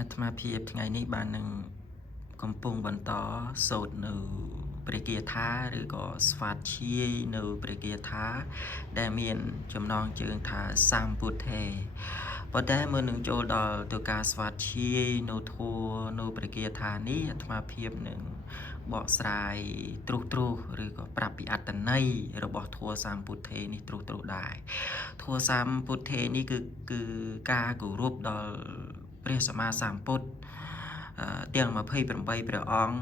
អាត្មាភាពថ្ងៃនេះបាននឹងកំពុងបន្តសូត្រនៅព្រះគាថាឬក៏ស្វាធ្យាយនៅព្រះគាថាដែលមានចំណងជើងថាសម្ពុទ្ធេប៉ុន្តែមុននឹងចូលដល់ទៅការស្វាធ្យាយនៅធัวនៅព្រះគាថានេះអាត្មាភាពនឹងបកស្រាយត្រុសឬក៏ប្រាប់ពីអត្តន័យរបស់ធัวសម្ពុទ្ធេនេះត្រុសដែរធัวសម្ពុទ្ធេនេះគឺការគោរពដល់ព្រះសម្មាសម្ពុទ្ធទាំង28ព្រះអង្គ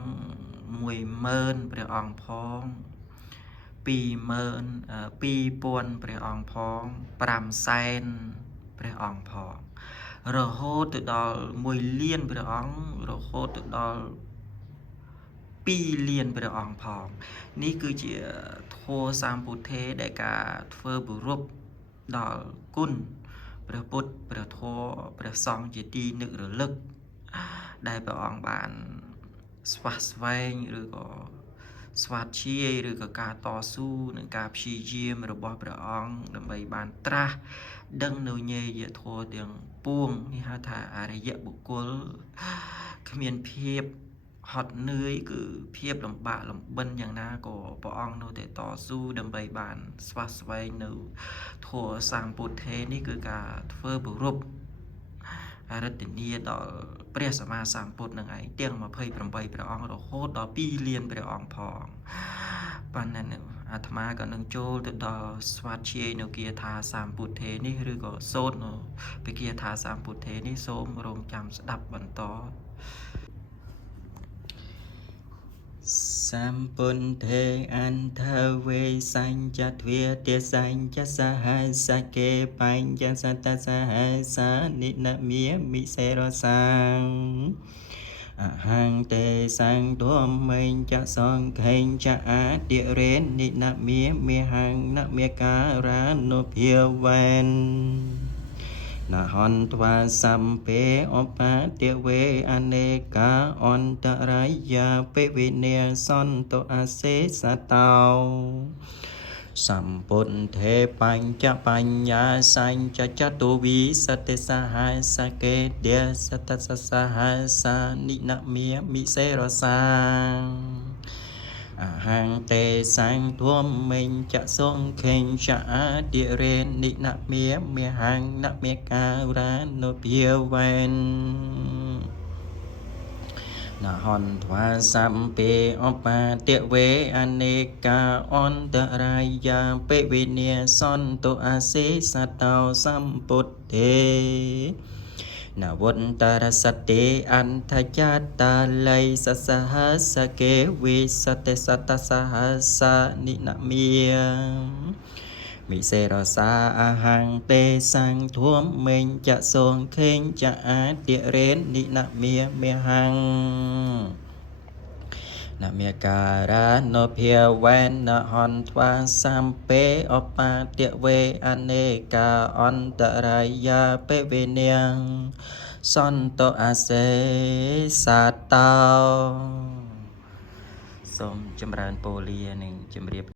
10000ព្រះអង្គផង22000ព្រះអង្គផង500,000ព្រះអង្គផងរហូតទៅដល់1លានព្រះអង្គរហូតទៅដល់2លានព្រះអង្គផងនេះគឺជាធម៌សម្ពុទ្ធេដែលការធ្វើគោរពដល់គុណព្រះពុទ្ធព្រះធម៌ព្រះសង្ឃជាទីនឹករលឹកដែលព្រះអង្គបានស្វះស្វែងឬក៏ស្វាធ្យាយឬក៏ការតស៊ូនឹងការព្យាយាមរបស់ព្រះអង្គដើម្បីបានត្រាស់ដឹងនៅញេយធម៌ទាំងពួងនេះហៅថាអរិយបុគ្គលគ្មានភាពហត់នឿយគឺភាពលំបាកលំបិនយ៉ាងណាក៏ព្រះអង្គនៅតែតស៊ូដើម្បីបានស្វះស្វែងនៅធម៌សម្ពុទ្ធេនេះគឺការធ្វើគោរពអរិទ្ធនីដល់ព្រះសម្មាសម្ពុទ្ធនឹងឯងទាំង28ព្រះអង្គរហូតដល់2លានព្រះអង្គផងប៉ុន្តែអាត្មាក៏នឹងចូលទៅដល់ស្វាធ្យាយនៅគាថាសម្ពុទ្ធេនេះឬក៏សូត្រនៅពីគាថាសម្ពុទ្ធេនេះសូមរងចាំស្ដាប់បន្តសម្ពុទ្ធេអន្តវេសញ្ចទ្វាទេសញ្ចសហសកេបញ្ញសតសហសានិនមាមិសេរសាងអហង្ទេសង្ឃធម្មេញ្ចសង្ឃេញ្ចអតិរេនិនមាមិហង្នមេការ៉ានុភាវេនណហន្ត្វាសម្ពេអបាតិវេអនេកាអន្តរាយាពេវិនេសន្តអសេសតោសម្ពុទ្ធេបញ្ចបញ្ញសញ្ចចតុវិសតិសហសកេទេសតសហសានិនមាមិសេរសាអហង្ទេសង្ឃធម្មេញ្ចសង្ឃេញ្ចអតិរេនិនមាមិហង្នមេការ៉ានុភាវេនណហន្ត្វាសម្ពេអបាតិវេអនេកាអន្តរាយាពេវិនេសន្តអសេសតោសម្ពុទ្ធេនវន្តរសតិអន្តចាតាល័យសសហសកេវិសតិសតសហសានិនមាមិសេរសាអហង្ទេសង្ឃធម្មេញ្ចសង្ឃេញ្ចអតិរេនិនមាមិហង្នមេការ៉ានុភាវេនណហន្ត្វាសម្ពេអបាតិវេអនេកាអន្តរាយាពេវិនេសន្តអសេសតោសូមចម្រើនពរលានិងជម្រាប